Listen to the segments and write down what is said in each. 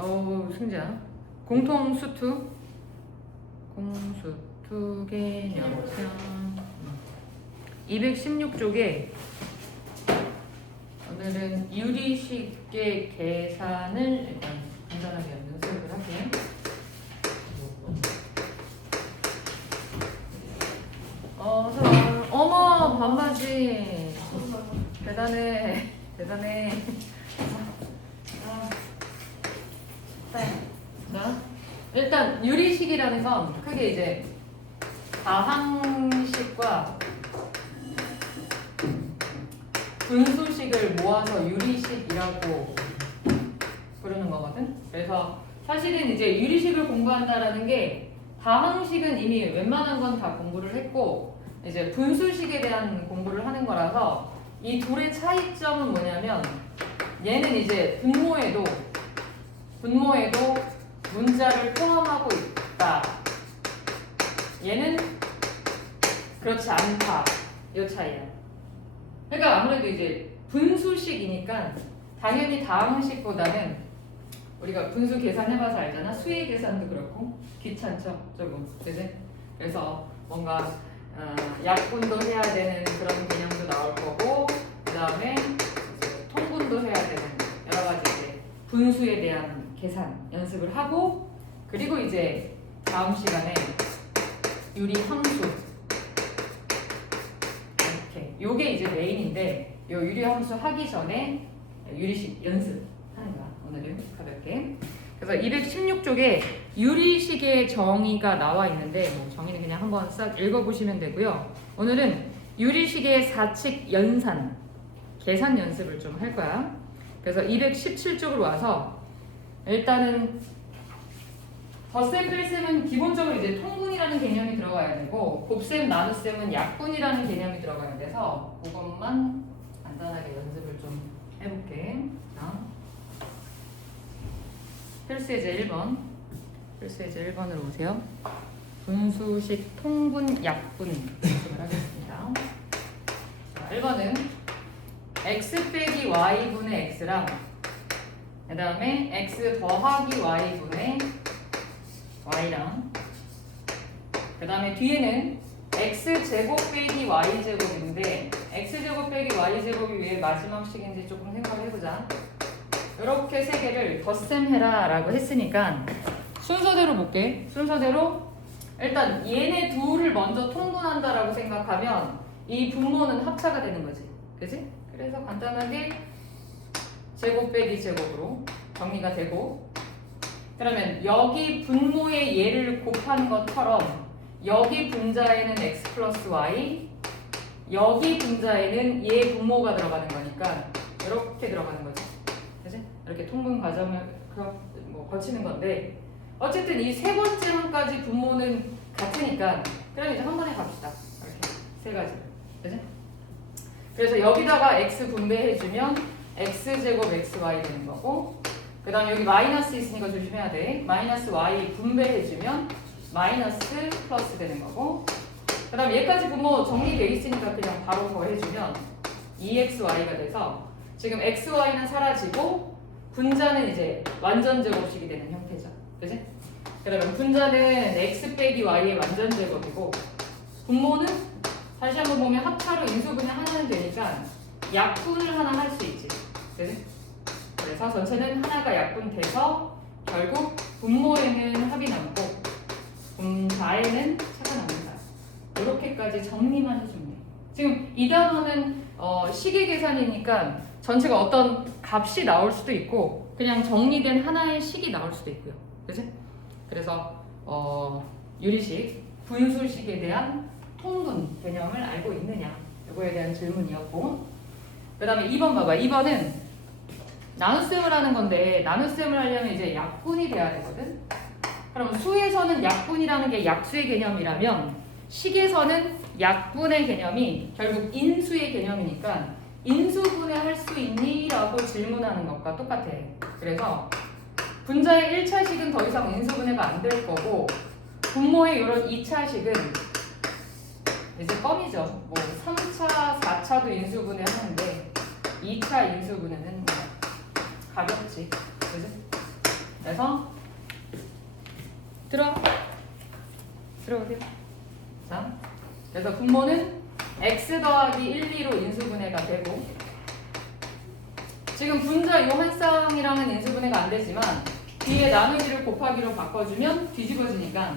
승자. 공통 수투. 공수투 개념형. 216쪽에 오늘은 유리식의 계산을 일단 간단하게 연습을 할게요. 어머 반바지 대단해. 자, 일단 유리식이라는 건 크게 이제 다항식과 분수식을 모아서 유리식이라고 부르는 거거든. 그래서 사실은 이제 유리식을 공부한다라는 게 다항식은 이미 웬만한 건 다 공부를 했고 이제 분수식에 대한 공부를 하는 거라서 이 둘의 차이점은 뭐냐면 얘는 이제 분모에도 문자를 포함하고 있다. 얘는 그렇지 않다. 이 차이야. 그러니까 아무래도 이제 분수식이니까 당연히 다항식보다는 우리가 분수 계산해봐서 알잖아. 수의 계산도 그렇고 귀찮죠 조금, 그지? 그래서 뭔가 약분도 해야 되는 그런 개념도 나올 거고 그 다음에 통분도 해야 되는 여러 가지 이제 분수에 대한 계산 연습을 하고 그리고 이제 다음 시간에 유리함수 이렇게 요게 이제 메인인데 요 유리함수 하기 전에 유리식 연습하는 거야 오늘은 가볍게. 그래서 216쪽에 유리식의 정의가 나와 있는데 뭐 정의는 그냥 한번 싹 읽어보시면 되고요. 오늘은 유리식의 사칙 연산 계산 연습을 좀 할 거야. 그래서 217쪽으로 와서 일단은 덧셈 뺄셈은 기본적으로 이제 통분이라는 개념이 들어가야 되고 곱셈 나눗셈은 약분이라는 개념이 들어가야 돼서 그것만 간단하게 연습을 좀 해볼게. 필수예제 1번. 필수예제 1번으로 오세요. 분수식 통분 약분 연습을 하겠습니다. 자, 1번은 x 빼기 y분의 x랑 그 다음에 x 더하기 y분의 y랑 그 다음에 뒤에는 x제곱 빼기 y제곱인데 x제곱 빼기 y제곱이 왜 마지막 식인지 조금 생각을 해보자. 이렇게 세 개를 덧셈해라 라고 했으니까 순서대로 볼게. 순서대로 일단 얘네 둘을 먼저 통분한다 라고 생각하면 이 분모는 합차가 되는 거지, 그치? 그래서 간단하게 제곱 빼기 제곱으로 정리가 되고 그러면 여기 분모의 얘를 곱한 것처럼 여기 분자에는 x 플러스 y 여기 분자에는 얘 분모가 들어가는 거니까 이렇게 들어가는 거지, 그치? 이렇게 통분 과정을 거치는 건데 어쨌든 이 세 번째 항까지 분모는 같으니까 그럼 이제 한 번에 갑시다. 이렇게 세 가지, 그치? 그래서 여기다가 x 분배해주면 x제곱 xy 되는 거고 그 다음에 여기 마이너스 있으니까 조심해야 돼. 마이너스 y 분배해주면 마이너스 플러스 되는 거고 그 다음에 얘까지 분모 정리되어 있으니까 그냥 바로 더해주면 2xy가 돼서 지금 xy는 사라지고 분자는 이제 완전 제곱식이 되는 형태죠, 그치? 그러면 분자는 x 빼기 y의 완전 제곱이고 분모는 다시 한번 보면 합차로 인수분해 하나는 되니까 약분을 하나 할 수 있지, 그치? 그래서 전체는 하나가 약분돼서 결국 분모에는 합이 남고 분자에는 차가 남는다. 이렇게까지 정리만 해주면 돼. 지금 이 단어는 식의 계산이니까 전체가 어떤 값이 나올 수도 있고 그냥 정리된 하나의 식이 나올 수도 있고요, 그치? 그래서 유리식, 분수식에 대한 통분 개념을 알고 있느냐 이거에 대한 질문이었고 그 다음에 2번 봐봐. 2번은 나눗셈을 하는 건데 나눗셈을 하려면 이제 약분이 돼야 되거든. 그럼 수에서는 약분이라는 게 약수의 개념이라면 식에서는 약분의 개념이 결국 인수의 개념이니까 인수분해 할 수 있니? 라고 질문하는 것과 똑같아. 그래서 분자의 1차식은 더 이상 인수분해가 안 될 거고 분모의 이런 2차식은 이제 껌이죠. 뭐 3차, 4차도 인수분해 하는데 2차 인수분해는 가볍지, 그지? 그래서 들어오세요. 자, 그래서 분모는 x 더하기 1, 2로 인수분해가 되고, 지금 분자 요 한 쌍이랑은 인수분해가 안 되지만 뒤에 나누기를 곱하기로 바꿔주면 뒤집어지니까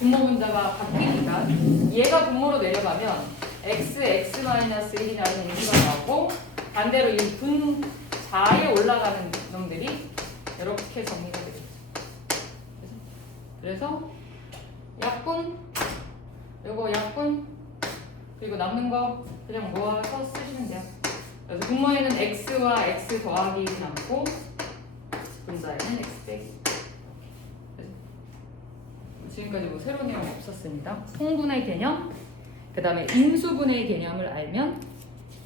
분모 분자가 바뀌니까 얘가 분모로 내려가면 x-1이라는 인수가 나오고, 반대로 이 분자에 올라가는 놈들이 이렇게 정리가 되죠. 그래서 약분, 요거 약분, 그리고 남는 거 그냥 모아서 쓰시면 돼요. 그래서 분모에는 x와 x 더하기 1이 남고, 분자에는 x 빼기. 지금까지 뭐 새로운 내용 없었습니다. 통분의 개념, 그 다음에 인수분해의 개념을 알면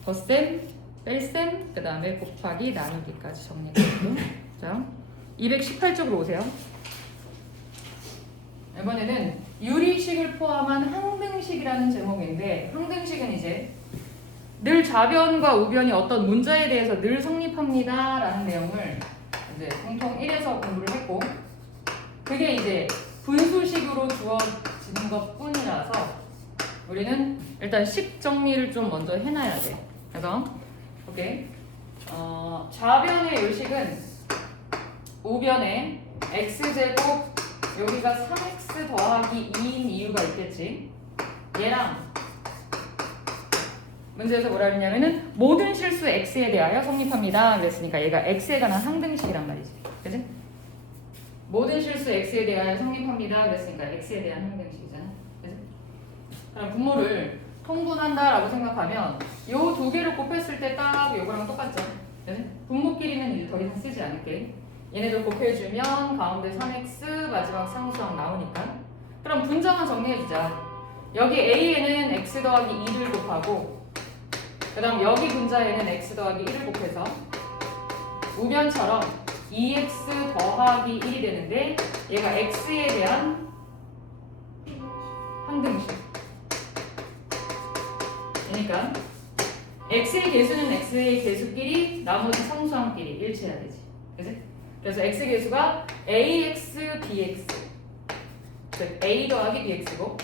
덧셈, 뺄셈, 그 다음에 곱하기, 나누기까지 정리가 되고. 자, 218쪽으로 오세요. 이번에는 유리식을 포함한 항등식이라는 제목인데, 항등식은 이제 늘 좌변과 우변이 어떤 문자에 대해서 늘 성립합니다 라는 내용을 이제 공통 1에서 공부를 했고, 그게 이제 분수식으로 주어지는 것 뿐이라서 우리는 일단 식 정리를 좀 먼저 해놔야 돼. 그래서 오케이, 좌변의 요식은 우변에 x제곱, 여기가 3x 더하기 2인 이유가 있겠지. 얘랑 문제에서 뭐라 그랬냐면은 모든 실수 x에 대하여 성립합니다 그랬으니까 얘가 x에 관한 항등식이란 말이지. 그치? 모든 실수 x에 대하여 성립합니다 그랬으니까 x에 대한 항등식이잖아. 그치? 그럼 분모를 통분한다라고 생각하면 요 두 개를 곱했을 때 딱 요거랑 똑같죠. 그치? 분모끼리는 이제 더 이상 쓰지 않을게. 얘네들 곱해주면 가운데 3x, 마지막 상수항 나오니까. 그럼 분자만 정리해주자. 여기 a에는 x 더하기 2를 곱하고, 그 다음 여기 분자에는 x 더하기 1을 곱해서 우변처럼 2x 더하기 1이 되는데, 얘가 x에 대한 항등식. 그러니까 x의 개수는 x의 개수끼리, 나머지 상수항끼리 일치해야 되지. 그치? 그래서 x 개수가 ax, bx, 즉 a 더하기 bx고,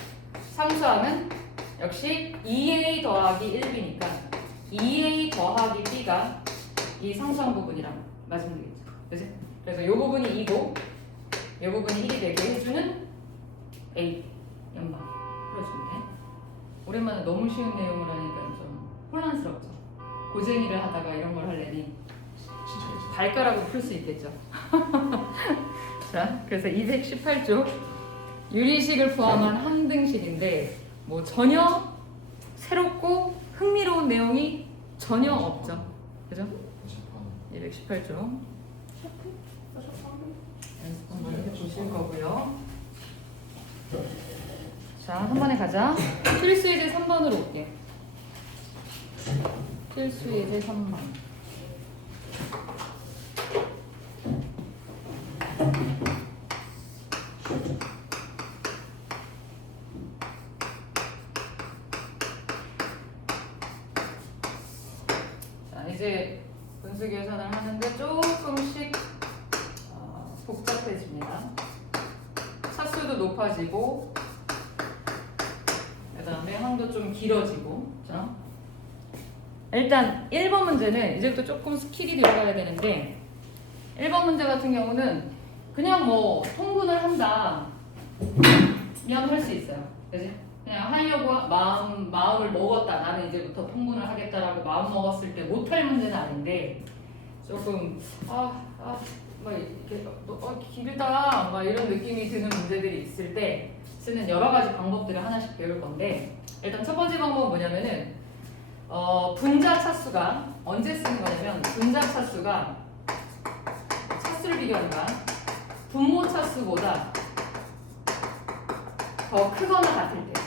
상수항은 역시 2a 더하기 1b니까 2a 더하기 b가 이 상수항 부분이랑 맞으면 되겠죠. 그치? 그래서 이 부분이 2고 이 부분이 1이 되게 해주는 a 연방 풀어주면 돼. 오랜만에 너무 쉬운 내용을 하니까 좀 혼란스럽죠. 고쟁이를 하다가 이런 걸 하려니 발가락으로 풀 수 있겠죠. 자, 그래서 218쪽 유리식을 포함한 항등식인데 뭐 전혀 새롭고 흥미로운 내용이 전혀 없죠. 그죠? 218쪽 연습 한번 해보실 거고요. 자, 한 번에 가자. 필수 예제 3번으로 올게요. 필수 예제 3번. 자, 이제 분수 계산을 하는데 조금씩 복잡해집니다. 차수도 높아지고, 그 다음에 항도 좀 길어지고. 자, 일단 1번 문제는 이제부터 조금 스킬이 들어가야 되는데, 1번 문제 같은 경우는 그냥 뭐 통분을 한다 면 할 수 있어요. 그지? 그냥 하려고 마음을 먹었다. 나는 이제부터 통분을 하겠다라고 마음 먹었을 때 못할 문제는 아닌데, 조금 막 이렇게 길다 막 이런 느낌이 드는 문제들이 있을 때 쓰는 여러 가지 방법들을 하나씩 배울 건데, 일단 첫 번째 방법은 뭐냐면은 분자 차수가 언제 쓰는 거냐면, 분자 차수가 차수를 비교한다. 분모 차수보다 더 크거나 같을 때,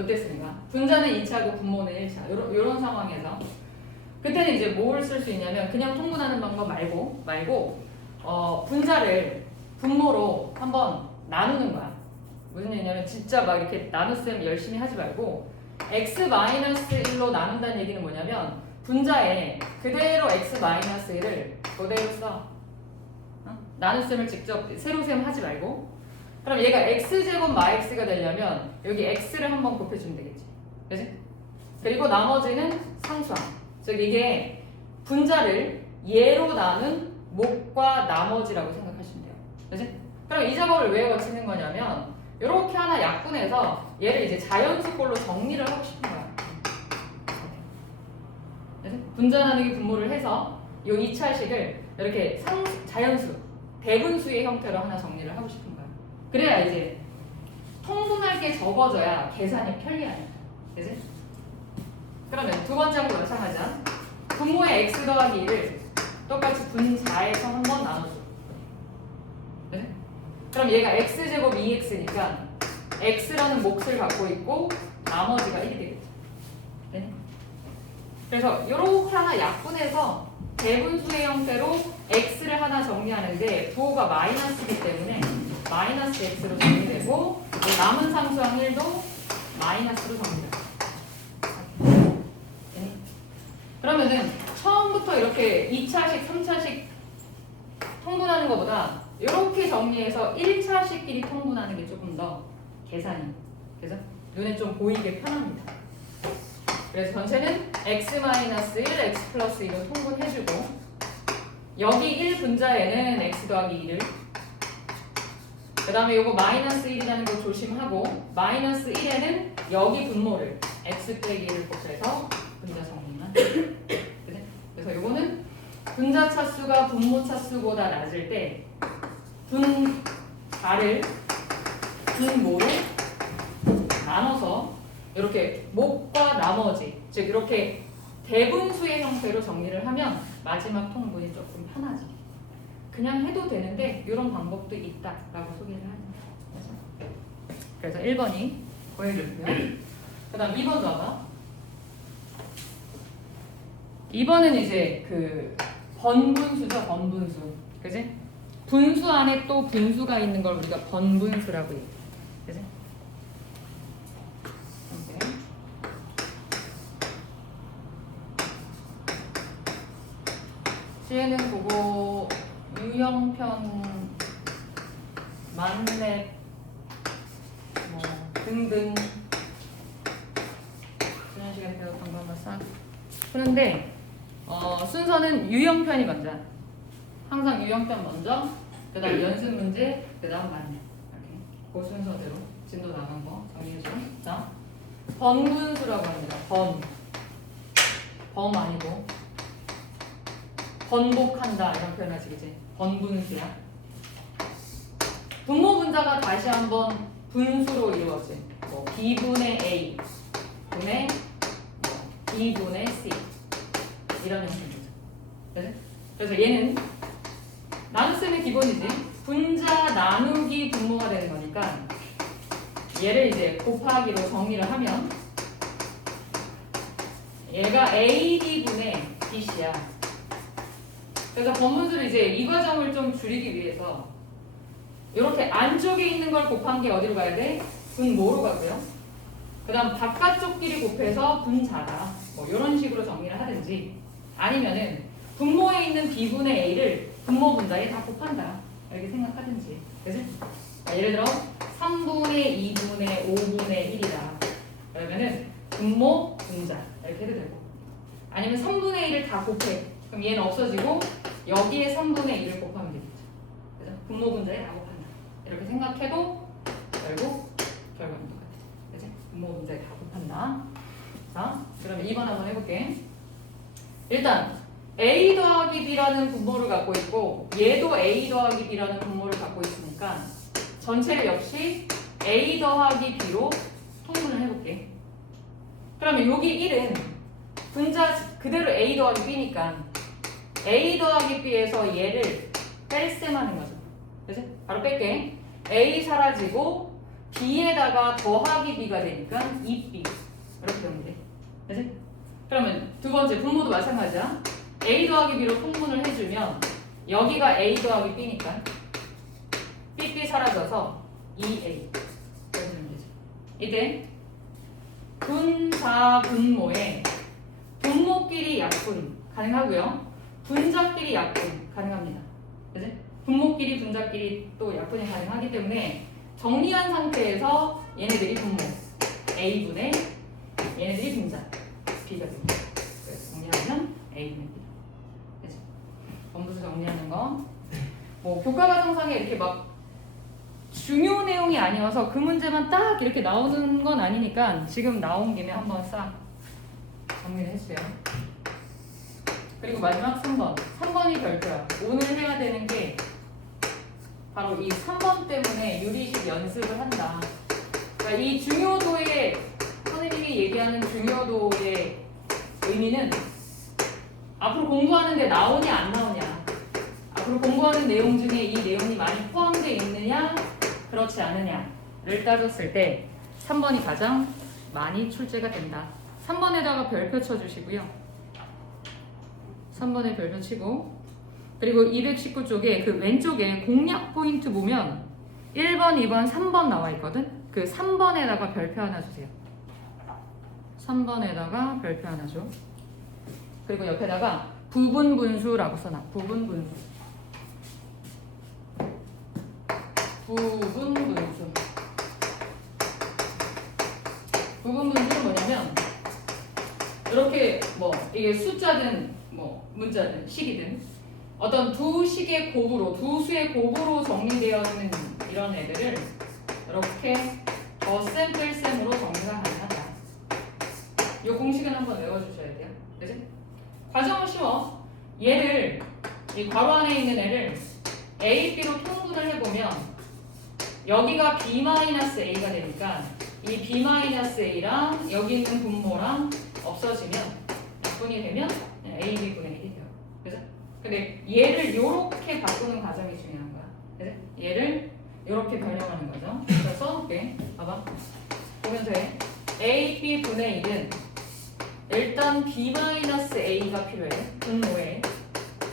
이때 쓰는 거야. 분자는 2차고 분모는 1차. 요런 상황에서 그때는 이제 뭘 쓸 수 있냐면, 그냥 통분하는 방법 말고 분자를 분모로 한번 나누는 거야. 무슨 얘기냐면, 진짜 막 이렇게 나눗셈 열심히 하지 말고 x-1로 나눈다는 얘기는 뭐냐면, 분자에 그대로 x-1을 그대로 써. 나눗셈을 직접 세로셈 하지 말고. 그럼 얘가 x제곱 마x가 되려면 여기 x를 한번 곱해주면 되겠지. 그지? 그리고 나머지는 상수항. 즉 이게 분자를 예로 나눈 목과 나머지라고 생각하시면 돼요. 그지? 그럼 이 작업을 왜 거치는 거냐면 이렇게 하나 약분해서 얘를 이제 자연수꼴로 정리를 하고 싶은 거야. 그지? 분자 나누기 분모를 해서 이 2차식을 이렇게 자연수, 대분수의 형태로 하나 정리를 하고 싶은 거야. 그래야 이제 통분할 게 적어져야 계산이 편리하니까. 그지? 그러면 두 번째 하고 마찬가지야. 분모의 x 더하기 2를 똑같이 분자에서 한번 나눠줘. 그지? 그럼 얘가 x제곱 2x니까 x라는 몫을 갖고 있고 나머지가 1이 되겠죠. 네? 그래서 이렇게 하나 약분해서 대분수의 형태로 x를 하나 정리하는데 부호가 마이너스이기 때문에 마이너스 x로 정리되고 남은 상수항 1도 마이너스로 정리돼요. 네? 그러면은 처음부터 이렇게 2차식, 3차식 통분하는 것보다 이렇게 정리해서 1차식끼리 통분하는 게 조금 더 계산이 그래서 눈에 좀 보이게 편합니다. 그래서 전체는 x-1, x 플러스 1로 통분해주고 여기 1 분자에는 x 더하기 2를 그 다음에 요거 마이너스 1이라는 거 조심하고 마이너스 1에는 여기 분모를 x 빼기 1을 곱해서 분자 정리만 그래서 요거는 분자 차수가 분모 차수보다 낮을 때 분자를 분모로 나눠서 이렇게 목과 나머지 즉 이렇게 대분수의 형태로 정리를 하면 마지막 통분이 조금 편하지. 그냥 해도 되는데 이런 방법도 있다라고 소개를 합니다. 그래서 1번이 보여줬고요. 그 다음 2번 봐봐. 2번은 이제 그 번분수죠. 번분수. 그지? 분수 안에 또 분수가 있는 걸 우리가 번분수라고 얘기해. 그지? 뒤에는 그거 유형편 만렙 뭐 등등 지난 시간에 배웠던 거 한번 싹 푸는데 순서는 유형편이 먼저 항상 유형편 먼저 그 다음 연습 문제 그 다음 만렙 이렇게 그 순서대로 진도 나간 거 정리해줘. 자 번분수라고 합니다. 범 아니고 번복한다 이런 표현하지 그지? 번분수야. 분모 분자가 다시 한번 분수로 이루어진 뭐 b분의 a 분의 b분의 c 이런 형태죠. 그래서 얘는 나눗셈의 기본이지. 분자 나누기 분모가 되는 거니까 얘를 이제 곱하기로 정리를 하면 얘가 AD분의 BC야. 그래서 번분수를 이제 이 과정을 좀 줄이기 위해서 이렇게 안쪽에 있는 걸 곱한 게 어디로 가야 돼? 분모로 가고요. 그 다음 바깥쪽끼리 곱해서 분자다. 뭐 이런 식으로 정리를 하든지 아니면은 분모에 있는 B분의 A를 분모 분자에 다 곱한다. 이렇게 생각하든지. 그치? 예를 들어 3분의 2분의 5분의 1이다. 그러면은 분모 분자 이렇게 해도 되고 아니면 3분의 1을 다 곱해. 그럼 얘는 없어지고 여기에 3분의 1을 곱하면 되겠죠. 그래서 분모 분자에 다 곱한다. 이렇게 생각해도 결국 결과는 똑같아. 그치? 분모 분자에 다 곱한다. 자, 그러면 2번 한번 해볼게. 일단 A 더하기 B라는 분모를 갖고 있고 얘도 A 더하기 B라는 분모를 갖고 있으니까 전체를 역시 A 더하기 B로 통분을 해볼게. 그러면 여기 1은 분자 그대로 A 더하기 B니까 A 더하기 B에서 얘를 뺄셈 하는 거죠. 그치? 바로 뺄게. A 사라지고 B에다가 더하기 B가 되니까 2B 이렇게 되면 돼. 그치? 그러면 두 번째 분모도 마찬가지야. A 더하기 B로 통분을 해주면 여기가 A 더하기 B니까 BB 사라져서 2A 이렇게 되면 되죠. 이때 분자 분모에 분모끼리 약분 가능하고요. 분자끼리 약분 가능합니다. 그치? 분모끼리 분자끼리 또 약분이 가능하기 때문에 정리한 상태에서 얘네들이 분모 A분의 얘네들이 분자 B가 됩니다. 그래서 정리하면 A분의 B. 그죠? 검부수 정리하는 거. 뭐 교과과정상에 이렇게 막 중요 내용이 아니어서 그 문제만 딱 이렇게 나오는 건 아니니까 지금 나온 김에 한번 싹 정리를 해주세요. 그리고 마지막 3번. 3번이 별도야. 오늘 해야 되는 게 바로 이 3번 때문에 유리식 연습을 한다. 그러니까 이 중요도의 선생님이 얘기하는 중요도의 의미는 앞으로 공부하는데 나오냐 안 나오냐, 앞으로 공부하는 내용 중에 이 내용이 많이 포함되어 있느냐 그렇지 않느냐를 따졌을 때 3번이 가장 많이 출제가 된다. 3번에다가 별표 쳐주시고요. 3번에 별표 치고, 그리고 219쪽에 그 왼쪽에 공략 포인트 보면 1번, 2번, 3번 나와 있거든. 그 3번에다가 별표 하나 주세요. 3번에다가 별표 하나 줘. 그리고 옆에다가 부분 분수라고 써놔. 부분 분수. 부분 분수. 부분 분수는 뭐냐면 이렇게 뭐 이게 숫자든 뭐 문자든 식이든 어떤 두 식의 곱으로, 두 수의 곱으로 정리되어 있는 이런 애들을 이렇게 덧셈 뺄셈으로 정리가 가능하다. 이 공식은 한번 외워주셔야 돼요. 그지? 과정은 쉬워. 얘를 이 괄호 안에 있는 애를 A, B로 통분을 해보면 여기가 B-A가 되니까 이 B-A랑 여기 있는 분모랑 없어지면 약분이 되면 A, B분의 1이 돼요. 그죠? 근데 얘를 이렇게 바꾸는 과정이 중요한 거야. 그죠? 얘를 이렇게 변형하는 거죠. 그래서 써놓을게. 봐봐. 보면서 해. A, B분의 1은 일단 B-A가 필요해. 분모에.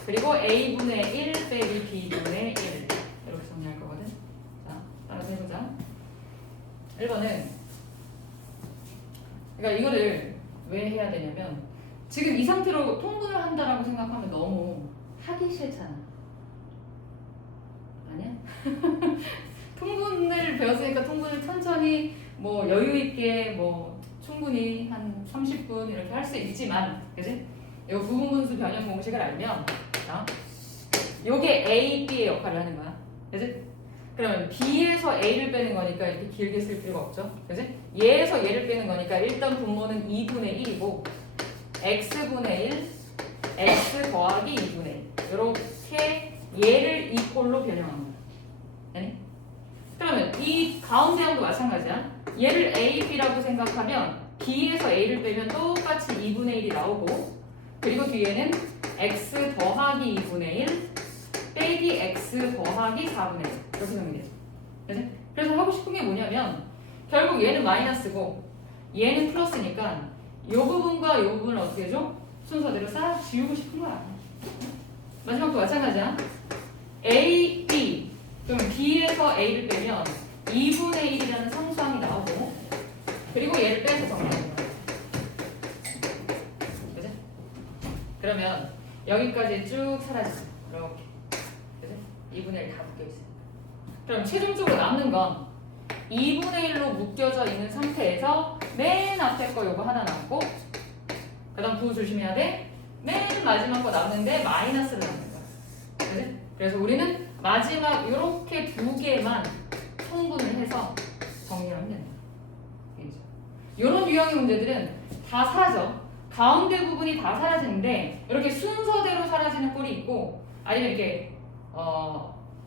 그리고 A분의 1 빼기 B분의 1. 이렇게 정리할 거거든. 자, 따라서 해보자. 1번은 그러니까 이거를 왜 해야 되냐면 지금 이 상태로 통분을 한다라고 생각하면 너무 하기 싫잖아. 아니야? 통분을 배웠으니까 통분을 천천히 뭐 여유 있게 뭐 충분히 한 30분 이렇게 할 수 있지만, 그지? 이 부분분수 변형 공식을 알면, 자, 요게 A, B의 역할을 하는 거야, 그지? 그러면 B에서 A를 빼는 거니까 이렇게 길게 쓸 필요가 없죠, 그지? 얘에서 얘를 빼는 거니까 일단 분모는 2분의 1이고 X분의 1, X 더하기 2분의 1 이렇게 얘를 이꼴로 변형하는 거야. 아니? 그러면 이 가운데 항도 마찬가지야. 얘를 A, B라고 생각하면 B에서 A를 빼면 똑같이 2분의 1이 나오고, 그리고 뒤에는 X 더하기 2분의 1 빼기 X 더하기 4분의 1 이렇게 정리되죠. 그래서 하고 싶은 게 뭐냐면 결국 얘는 마이너스고 얘는 플러스니까 이 부분과 이 부분을 어떻게 해줘? 순서대로 싹 지우고 싶은 거야. 마지막도 마찬가지야. A, B. 그럼 B에서 A를 빼면 2분의 1이라는 상수항이 나오고, 그리고 얘를 빼서 정리하는 거야. 그죠? 그러면 여기까지 쭉 사라지죠. 이렇게. 그죠? 2분의 1 다 묶여있어요. 그럼 최종적으로 남는 건 2분의 1로 묶여져 있는 상태에서 맨 앞에 거 요거 하나 남고, 그 다음 부호 조심해야 돼. 맨 마지막 거 남는데 마이너스를 남는 거야. 그지? 그래서 우리는 마지막 요렇게 두 개만 통분을 해서 정리하면 된다. 이런 유형의 문제들은 다 사라져. 가운데 부분이 다 사라지는데 이렇게 순서대로 사라지는 꼴이 있고, 아니면 이렇게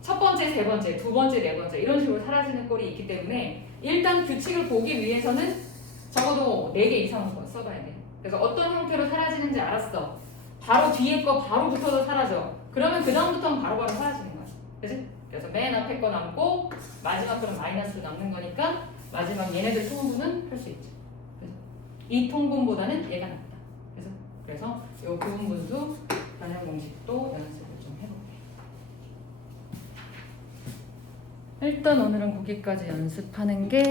첫 번째, 세 번째, 두 번째, 네 번째 이런 식으로 사라지는 꼴이 있기 때문에 일단 규칙을 보기 위해서는 적어도 4개 이상은 써봐야 돼. 그래서 어떤 형태로 사라지는지 알았어. 바로 뒤에 거 바로 붙어서 사라져. 그러면 그 다음부터는 바로바로 사라지는 거야. 그치? 그래서 맨 앞에 거 남고 마지막 거는 마이너스로 남는 거니까 마지막 얘네들 통분은 할 수 있죠. 이 통분보다는 얘가 낫다. 그래서 이 부분분수 변형 공식도 연습을 좀 해볼게요. 일단 오늘은 거기까지 연습하는 게